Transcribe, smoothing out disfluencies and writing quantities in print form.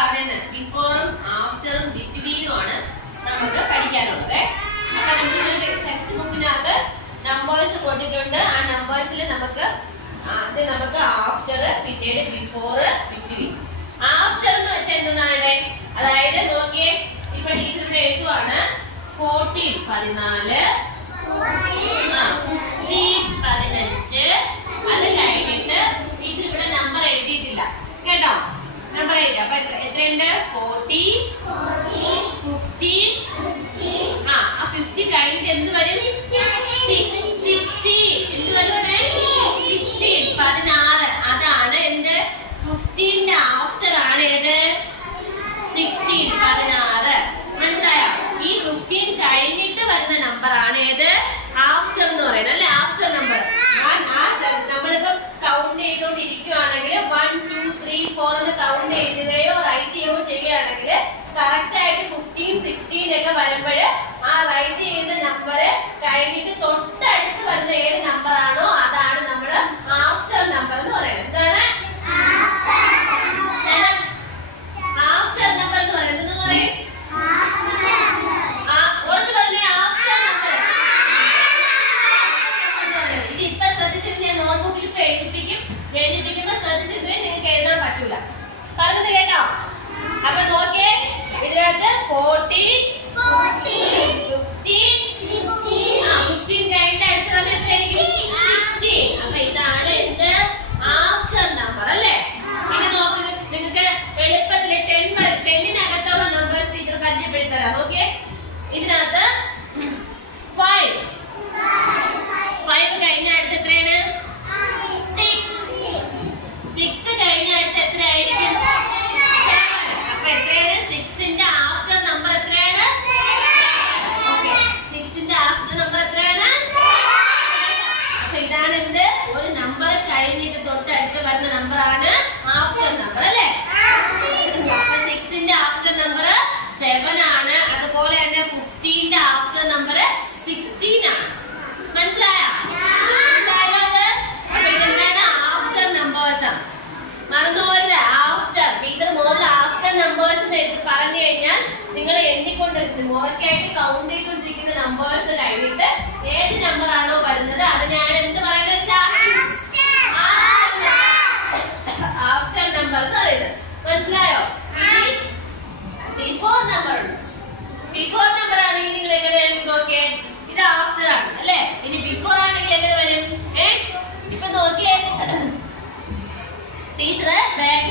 പറഞ്ഞത് ബിഫോറും ആഫ്റ്ററും ബിറ്റ്വീനും ആണ് നമുക്ക് പഠിക്കാനുള്ളത്. അപ്പൊ നമ്മുടെ ടെക്സ്റ്റ് ബുക്കിനകത്ത് നമ്പേഴ്സ് കൊടുത്തിട്ടുണ്ട്. ആ നമ്പേഴ്സിൽ നമുക്ക് ആഫ്റ്റർ, പിന്നീട് ബിഫോർ, ബിറ്റ്വീൻ. ആഫ്റ്റർ എന്ന് വെച്ചാൽ എന്താണ്? അതായത് നോക്കിയേ, ഇപ്പൊ ടീച്ചർ ഇവിടെ എഴുതുവാണ് 14 14, 15 15. അത് കഴിഞ്ഞിട്ട് ടീച്ചർ ഇവിടെ നമ്പർ എഴുതിയിട്ടില്ല കേട്ടോ, നമ്പർ എഴുതി. അപ്പൊ എത്രയുണ്ട്? 40 15. ആ 50 കഴിഞ്ഞിട്ട് എന്ത് വരും? 16. എന്ത് വരും? 16 16. അതാണ് എന്ത്? 15ന്റെ ആഫ്റ്റർ ആണ് ഏത്? 16 16. മനസ്സിലായോ? ഈ 15 കഴിഞ്ഞിട്ട് വരുന്ന നമ്പർ ആണ് ഏത്? ആഫ്റ്റർ എന്ന് പറയുന്നത് അല്ലെ? After number. നമ്മളിപ്പോ കൗണ്ട് ചെയ്തുകൊണ്ടിരിക്കുകയാണെങ്കിൽ 1 2 3 4 എന്ന് കൗണ്ട് ചെയ്യുകയോ റൈറ്റ് ചെയ്യുകയോ ചെയ്യുകയാണെങ്കിൽ കറക്റ്റ് ആയിട്ട് 15 16 ഒക്കെ വരുമ്പോൾ ആ റൈറ്റ് ചെയ്യുന്ന നമ്പർ കഴിഞ്ഞിട്ട് തൊട്ടടുത്ത് വരുന്ന ഏത് നമ്പർ ആണോ അതാണ് നമ്മൾ ആഫ്റ്റർ നമ്പർ എന്ന് പറയുന്നത്. എന്താണ് ആഫ്റ്റർ നമ്പർ എന്ന് പറയുന്നത്? എന്ന് പറയും കുറച്ച് പറഞ്ഞേ ആഫ്റ്റർ നമ്പർ. ഇത് ഇപ്പൊ ശ്രദ്ധിച്ചിട്ട് ഞാൻ നോട്ട്ബുക്കിൽ ഇപ്പൊ എഴുതിപ്പിക്കുമ്പോ ശ്രദ്ധിച്ചിട്ട് നിങ്ങൾക്ക് എഴുതാൻ പറ്റൂല. പറഞ്ഞത് കേട്ടോ? അപ്പൊ നോക്കിയേ, ഇതിനകത്ത് 40 15 കഴിഞ്ഞിട്ട് അടുത്ത് വന്ന് എത്രയായിരിക്കും? 16. അപ്പൊ ഇതാണ് എന്ത്? ആഫ്റ്റർ നമ്പർ അല്ലേ? പിന്നെ നോക്ക്, നിങ്ങൾക്ക് എളുപ്പത്തിൽ 10-നകത്തുള്ള നമ്പേഴ്സ് ടീച്ചർ പരിചയപ്പെടുത്തി തരാം. നോക്കിയേ, ഇതിനകത്ത് 5 കഴിഞ്ഞ അടുത്ത് എത്രയാണ്? 6 കഴിഞ്ഞ അടുത്ത് എത്രയായിരിക്കും? 7. അപ്പൊ എത്രയാണ്? 6ന്റെ ആഫ്റ്റർ നമ്പർ എത്രയാണ്? ഓക്കെ, 6ന്റെ ആഫ്റ്റർ നമ്പർ എത്രയാണ്? അപ്പൊ ഇതാണ് എന്ത്? ഒരു നമ്പർ കഴിഞ്ഞിട്ട് തൊട്ടടുത്ത് വരുന്ന നമ്പർ ആണ് ആഫ്റ്റർ നമ്പർ അല്ലേ? അപ്പൊ 6ന്റെ ആഫ്റ്റർ നമ്പർ 7 ആണ്. അതുപോലെ തന്നെ 15ന്റെ ആഫ്റ്റർ നമ്പർ 16 ആണ്. മനസ്സിലായോ? അപ്പൊ ഇതെന്താണ്? ആഫ്റ്റർ നമ്പേഴ്സ് ആണ്. മറന്നുപോയത് ആഫ്റ്റർ. ടീച്ചർ മുകളിൽ ആഫ്റ്റർ നമ്പേഴ്സ് പറഞ്ഞു കഴിഞ്ഞാൽ നിങ്ങൾ എണ്ണിക്കൊണ്ടിരിക്കുന്നത് മുറയ്ക്കായിട്ട് കൗണ്ട് ചെയ്തുകൊണ്ടിരിക്കുന്ന നമ്പേഴ്സ് കഴിഞ്ഞിട്ട് ഏത് നമ്പർ ആണോ വരുന്നത് അതിനാണ് എന്ത് പറയുന്നത്? ആഫ്റ്റർ നമ്പർ എന്ന് പറയുന്നത്. മനസ്സിലായോ? ബിഫോർ നമ്പർ ഉണ്ട്. ബിഫോർ നമ്പർ ആണെങ്കിൽ നിങ്ങൾ എങ്ങനെ എഴുതി നോക്കിയേ? ഇത് ആഫ്റ്റർ ആണ് അല്ലേ? ഇനി ബിഫോർ ആണെങ്കിൽ എങ്ങനെ വരും? ഇപ്പൊ നോക്കിയേ, ടീച്ചർ ബാക്കിൽ